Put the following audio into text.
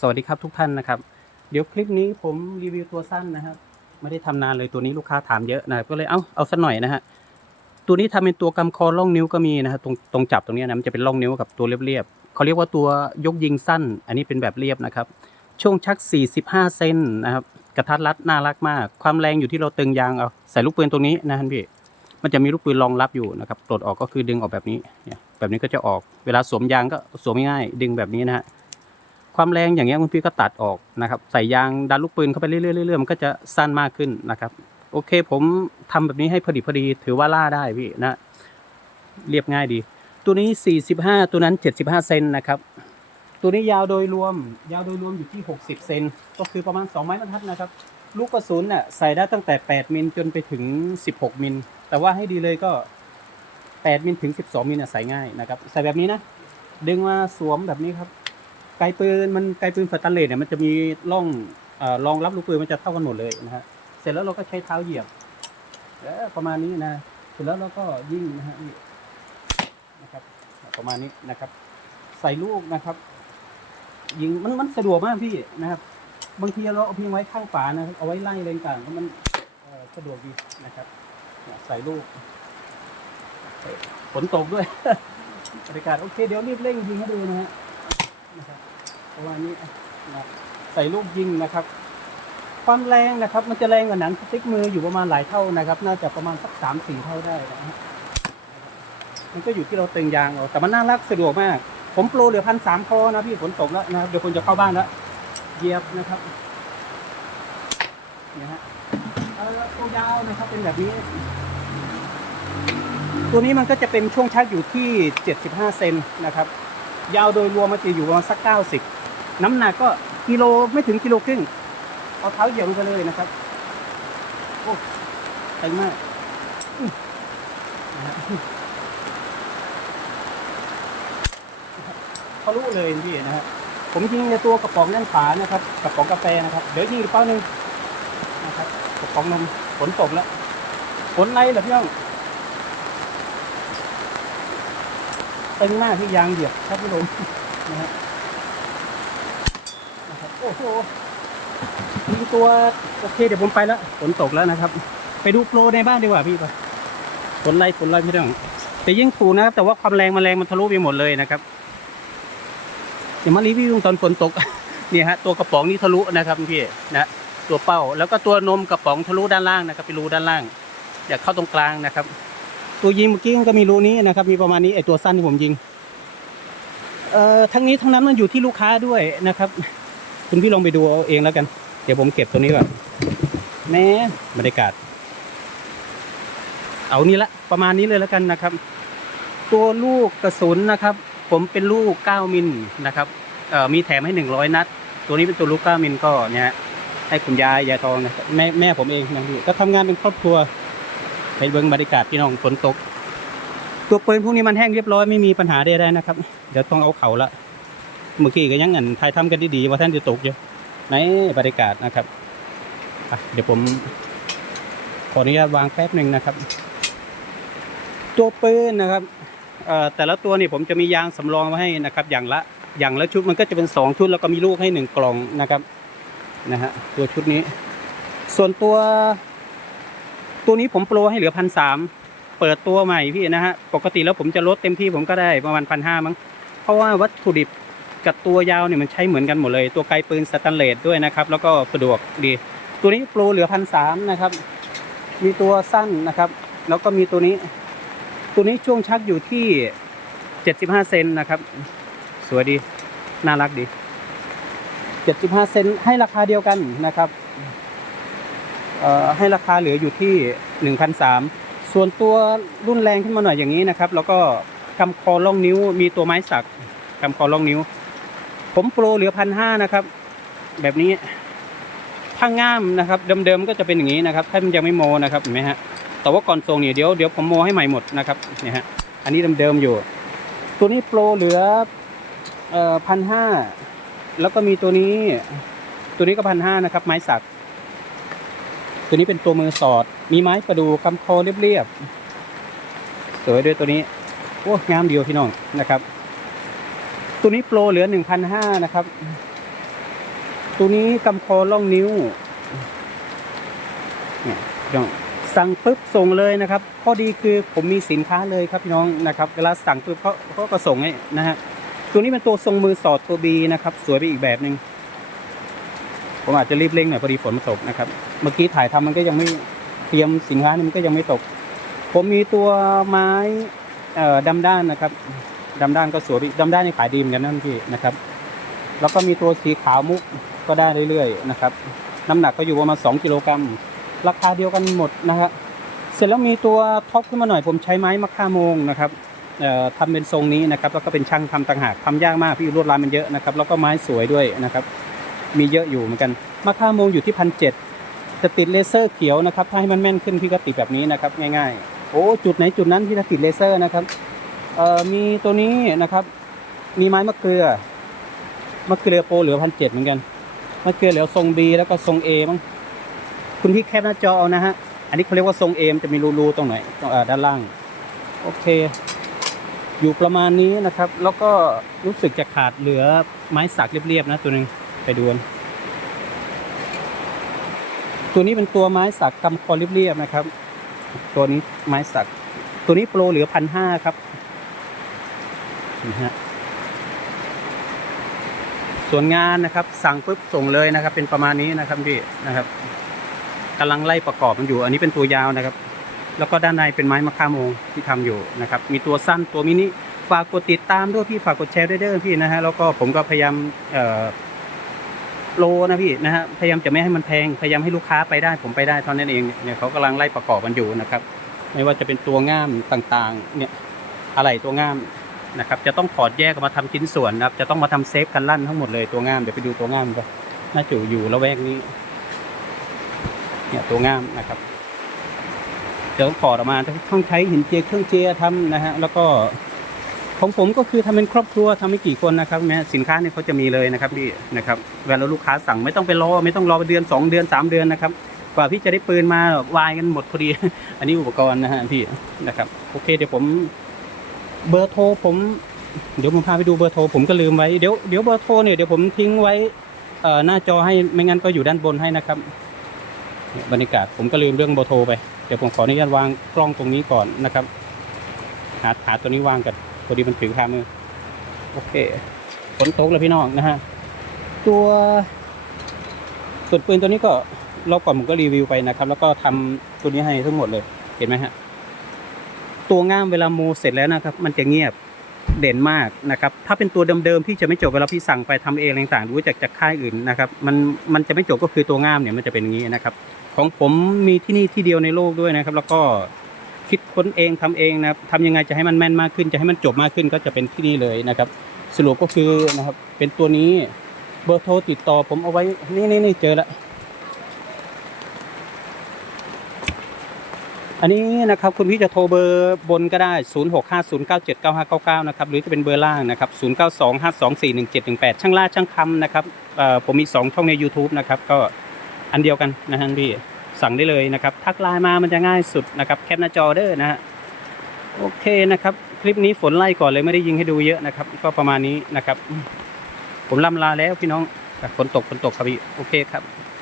สวัสดีครับทุกท่านนะครับ เดี๋ยวคลิปนี้ผมรีวิวตัวสั้นนะครับ ไม่ได้ทำนานเลยตัวนี้ลูกค้าถามเยอะนะครับก็เลยเอาเอาสักหน่อยนะฮะตัวนี้ทำเป็นตัวกำคอร่องนิ้วก็มีนะฮะตรงตรงจับตรงนี้นะมันจะเป็นร่องนิ้วกับตัวเรียบๆเขาเรียกว่าตัวยกยิงสั้น อันนี้เป็นแบบเรียบนะครับ ช่วงชัก 45 เซนนะครับกระทัดรัดน่ารักมาก ความแรงอยู่ที่เราตึงยางเอาใส่ลูกปืนตรงนี้นะท่านพี่มันจะมีลูกปืนรองรับอยู่นะครับปลดออกก็คือดึงออกแบบนี้เนี่ยแบบนี้ก็จะออกเวลาสวมยางก็สวมง่ายดึงแบบนี้นะฮะ ความแรงอย่างเงี้ยคุณพี่ก็ตัดออกนะครับ ใส่ยางดันลูกปืนเข้าไปเรื่อยๆๆมันก็จะสั้นมากขึ้นนะครับ โอเค ผมทำแบบนี้ให้พอดีพอดีถือว่าล่าได้พี่นะ เรียบง่ายดี ตัวนี้ 45 ตัวนั้น 75 เซนนะครับ ตัวนี้ยาวโดยรวม ยาวโดยรวมอยู่ที่ 60 เซนก็คือประมาณ 2 ไม้บรรทัดนะครับ ลูกกระสุนน่ะใส่ได้ตั้งแต่ 8 มิลจนไปถึง 16 มิล แต่ว่าให้ดีเลยก็ 8 มิลถึง 12 มิลน่ะใส่ง่ายนะครับ ใส่แบบนี้นะ ดึงมาสวมแบบนี้ครับ ไกลปืนมันไกลปืนสแตนเลสเนี่ยมันจะมีร่องเอ่อรองรับลูกปืนมันจะเท่ากันหมดเลยนะฮะเสร็จแล้วเราก็ใช้เท้าเหยียบประมาณนี้นะเสร็จแล้วเราก็ยิงนะฮะนะครับ ประมาณนี้นะครับ ใส่ลูกนะครับยิงมันมันสะดวกมากพี่นะครับ บางทีเราเอาเพียงไว้ข้างฝานะครับเอาไว้ไล่อะไรต่างๆมันสะดวกดีนะครับ ใส่ลูกฝนตกด้วยบรรยากาศโอเคเดี๋ยวรีบเร่งยิงให้ดูนะฮะ นะครับประมาณนี้นะใส่ลูกยิงนะครับ ความแรงนะครับ มันจะแรงกว่าหนังสติ๊กมืออยู่ประมาณหลายเท่านะครับ น่าจะประมาณสักสามสี่เท่าได้นะฮะมันก็อยู่ที่เราตึงยางเอาแต่มันน่ารักสะดวกมาก ผมโปรเหลือพันสามคอนะพี่ฝนตกแล้วนะเดี๋ยวคนจะเข้าบ้านแล้วเหยียบนะครับเนี่ยฮะตัวยาวนะครับเป็นแบบนี้ ตัวนี้มันก็จะเป็นช่วงชักอยู่ที่ 75 เซนนะครับ ยาวโดยรวมมันจะอยู่ประมาณสัก90น้ำหนักก็กิโลไม่ถึงกิโลครึ่งเอาเท้าเหยียบลงไปเลยนะครับโอ้ต็มมากทะลุเลยพี่นะฮะผมยิงในตัวกระป๋องด้านขวานะครับกระป๋องกาแฟนะครับเดี๋ยวยิงอีกเป้าหนึ่งนะครับกระป๋องนมฝนตกแล้วฝนไรเหรอพี่น้อง ตึงมากที่ยางเหยียบครับพี่ลมนะฮะนะครับโอ้โหยิงตัวโอเคเดี๋ยวผมไปแล้วฝนตกแล้วนะครับ ไปดูโปรในบ้านดีกว่าพี่ไปฝนไล่ฝนไล่ไม่ต้องแต่ยิ่งถูนะครับ แต่ว่าความแรงมันแรงมันทะลุไปหมดเลยนะครับเดี๋ยวมารีวิวตอนฝนตกเนี่ยฮะตัวกระป๋องนี่ทะลุนะครับพี่นะตัวเป้า แล้วก็ตัวนมกระป๋องทะลุด้านล่างนะครับ ไปรูด้านล่างอยากเข้าตรงกลางนะครับ ตัวยิงเมื่อกี้มันก็มีรูนี้นะครับ มีประมาณนี้ไอตัวสั้นที่ผมยิง เอ่อทั้งนี้ทั้งนั้นมันอยู่ที่ลูกค้าด้วยนะครับ คุณพี่ลองไปดูเอาเองแล้วกัน เดี๋ยวผมเก็บตัวนี้ก่อนแม่บรรยากาศ เอานี่ละประมาณนี้เลยแล้วกันนะครับ ตัวลูกกระสุนนะครับ ผมเป็นลูก 9 มิลนะครับเอ่อมีแถมให้ 100 นัด ตัวนี้เป็นตัวลูก 9 มิลก็เนี่ยให้คุณยายยายทองนะแม่แม่ผมเองนะพี่ก็ทำงานเป็นครอบครัว ไปเบิ้งบรรยากาศพี่น้องฝนตก ตัวปืนพวกนี้มันแห้งเรียบร้อยไม่มีปัญหาใดๆนะครับ เดี๋ยวต้องเอาเขาละเมื่อกี้ก็ยังเงินไทยทำกันดีๆว่าท่านจะตกอยู่ในบรรยากาศนะครับเดี๋ยวผมขออนุญาตวางแป๊บหนึ่งนะครับ ตัวปืนนะครับแต่ละตัวนี่ผมจะมียางสำรองมาให้นะครับ อย่างละอย่างละชุดมันก็จะเป็นสองชุดแล้วก็มีลูกให้หนึ่งกล่องนะครับนะฮะตัวชุดนี้ ส่วนตัว ตัวนี้ผมโปรให้เหลือพันสามเปิดตัวใหม่พี่นะฮะ ปกติแล้วผมจะลดเต็มที่ผมก็ได้ประมาณพันห้ามั้ง เพราะว่าวัตถุดิบกับตัวยาวเนี่ยมันใช้เหมือนกันหมดเลย ตัวไกลปืนสแตนเลสด้วยนะครับ แล้วก็สะดวกดี ตัวนี้โปรเหลือพันสามนะครับ มีตัวสั้นนะครับ แล้วก็มีตัวนี้ ตัวนี้ช่วงชักอยู่ที่เจ็ดสิบห้าเซนนะครับ สวยดี น่ารักดีเจ็ดสิบห้าเซนให้ราคาเดียวกันนะครับ ให้ราคาเหลืออยู่ที่หนึ่งพันสามส่วนตัวรุ่นแรงขึ้นมาหน่อยอย่างนี้นะครับ แล้วก็กำคอล่องนิ้ว มีตัวไม้สักกำคอล่องนิ้ว ผมโปรเหลือพันห้านะครับ แบบนี้ถ้าง่ามนะครับ เดิมๆก็จะเป็นอย่างนี้นะครับ ถ้ามันยังไม่โมนะครับเห็นไหมฮะแต่ว่าก่อนส่งเนี่ยเดี๋ยวเดี๋ยวผมโมให้ใหม่หมดนะครับเนี่ยฮะอันนี้เดิมๆอยู่ ตัวนี้โปรเหลือเอ่อพันห้าแล้วก็มีตัวนี้ ตัวนี้ก็พันห้านะครับ ไม้สัก ตัวนี้เป็นตัวมือสอด มีไม้ประดูกำคอเรียบๆ สวยด้วยตัวนี้ โอ้งามเดียวพี่น้องนะครับ ตัวนี้โปรเหลือ1,500นะครับ ตัวนี้กำคอล่องนิ้วเนี่ยพี่น้องสั่งปุ๊บส่งเลยนะครับ ข้อดีคือผมมีสินค้าเลยครับพี่น้องนะครับ เวลาสั่งปุ๊บเขาเขาก็ส่งให้นะฮะ ตัวนี้เป็นตัวทรงมือสอดตัวบีนะครับ สวยไปอีกแบบหนึ่ง ผมอาจจะรีบเร่งหน่อยพอดีฝนมันตกนะครับ เมื่อกี้ถ่ายทำมันก็ยังไม่เตรียมสินค้านี่มันก็ยังไม่ตก ผมมีตัวไม้เอ่อดำด้านนะครับดำด้านก็สวยไปดำด้านนี่ขายดีเหมือนกันนั่นพี่นะครับ แล้วก็มีตัวสีขาวมุกก็ได้เรื่อยๆนะครับ น้ำหนักก็อยู่ประมาณ2กิโลกรัมราคาเดียวกันหมดนะครับเสร็จแล้วมีตัวท็อปขึ้นมาหน่อยผมใช้ไม้มะค่าโมงนะครับเอ่อทำเป็นทรงนี้นะครับแล้วก็เป็นช่างทำต่างหากทำยากมากพี่ลวดลายมันเยอะนะครับ แล้วก็ไม้สวยด้วยนะครับ มีเยอะอยู่เหมือนกันมะค่าโมงอยู่ที่พันเจ็ดจะติดเลเซอร์เขียวนะครับ ถ้าให้มันแม่นขึ้นพี่ก็ติดแบบนี้นะครับ ง่ายๆ โอ้จุดไหนจุดนั้นที่จะติดเลเซอร์นะครับเอ่อมีตัวนี้นะครับ มีไม้มะเกลือมะเกลือโปรเหลือพันเจ็ดเหมือนกันมะเกลือเหลือทรง B แล้วก็ทรง A มั้งคุณพี่แคปหน้าจอเอานะฮะอันนี้เขาเรียกว่าทรง A มจะมีรูๆตรงไหนตรงด้านล่าง โอเค อยู่ประมาณนี้นะครับ แล้วก็รู้สึกจะขาดเหลือไม้สักเรียบๆนะตัวหนึ่ง ไปดูกันตัวนี้เป็นตัวไม้สักกำคอเรียบๆนะครับ ตัวนี้ไม้สัก ตัวนี้โปรเหลือพันห้าครับนี่ฮะส่วนงานนะครับ สั่งปุ๊บส่งเลยนะครับ เป็นประมาณนี้นะครับพี่นะครับกำลังไล่ประกอบมันอยู่ อันนี้เป็นตัวยาวนะครับ แล้วก็ด้านในเป็นไม้มะค่าโมงที่ทำอยู่นะครับ มีตัวสั้นตัวมินิฝากกดติดตามด้วยพี่ฝากกดแชร์ด้วยเด้อพี่นะฮะแล้วก็ผมก็พยายามเอ่อ โลนะพี่นะฮะพยายามจะไม่ให้มันแพง พยายามให้ลูกค้าไปได้ผมไปได้เท่านั้นเองเนี่ยเขากำลังไล่ประกอบมันอยู่นะครับ ไม่ว่าจะเป็นตัวง่ามต่างๆ เนี่ยอะไรตัวง่ามนะครับ จะต้องถอดแยกมาทำชิ้นส่วนนะครับ จะต้องมาทำเซฟกันลั่นทั้งหมดเลยตัวง่ามเดี๋ยวไปดูตัวง่ามกันน่าจะอยู่ละแวกนี้ เนี่ยตัวง่ามนะครับจะต้องถอดออกมาต้องใช้หินเจียเครื่องเจียทำนะฮะแล้วก็ ของผมก็คือทำเป็นครอบครัวทำไม่กี่คนนะครับแม้สินค้าเนี่ยเขาจะมีเลยนะครับพี่นะครับเวลาลูกค้าสั่งไม่ต้องไปรอไม่ต้องรอเดือนสองเดือนสามเดือนนะครับกว่าพี่จะได้ปืนมาวายกันหมดพอดี อันนี้อุปกรณ์นะฮะพี่นะครับโอเคเดี๋ยวผมเบอร์โทรผมเดี๋ยวผมพาไปดูเบอร์โทรผมก็ลืมไว้เดี๋ยวเดี๋ยวเบอร์โทรเนี่ยเดี๋ยวผมทิ้งไว้หน้าจอให้ไม่งั้นก็อยู่ด้านบนให้นะครับบรรยากาศผมก็ลืมเรื่องเบอร์โทรไปเดี๋ยวผมขออนุญาตวางกล้องตรงนี้ก่อนนะครับหาหาตัวนี้วางกัน พอดีมันถือคามือ โอเคฝนตกแล้วพี่น้องนะฮะ ตัวส่วนปืนตัวนี้ก็รอบก่อนผมก็รีวิวไปนะครับ แล้วก็ทำตัวนี้ให้ทั้งหมดเลย เห็นไหมฮะ ตัวง่ามเวลาโมเสร็จแล้วนะครับ มันจะเงียบเด่นมากนะครับ ถ้าเป็นตัวเดิมๆพี่จะไม่จบเวลาพี่สั่งไปทำเองต่างๆหรือจากจากค่ายอื่นนะครับ มันมันจะไม่จบก็คือตัวง่ามเนี่ยมันจะเป็นอย่างนี้นะครับ ของผมมีที่นี่ที่เดียวในโลกด้วยนะครับ แล้วก็ คิดค้นเองทำเองนะครับทำยังไงจะให้มันแม่นมากขึ้น จะให้มันจบมากขึ้นก็จะเป็นที่นี่เลยนะครับ สรุปก็คือนะครับเป็นตัวนี้เบอร์โทรติดต่อผมเอาไว้นี่นี่นี่เจอล้วอันนี้นะครับคุณพี่จะโทรเบอร์บนก็ได้ 0650979599 นะครับหรือจะเป็นเบอร์ล่างนะครับ 0925241718 ช่างล่าช่างคำนะครับผมมี 2 ช่องใน YouTube นะครับก็อันเดียวกันนะฮะพี่ สั่งได้เลยนะครับ ทักไลน์มามันจะง่ายสุดนะครับ แคปหน้าจอเด้อนะฮะโอเคนะครับ คลิปนี้ฝนไล่ก่อนเลยไม่ได้ยิงให้ดูเยอะนะครับ ก็ประมาณนี้นะครับ ผมล่ำลาแล้วพี่น้องฝนตกฝนตกครับพี่โอเคครับ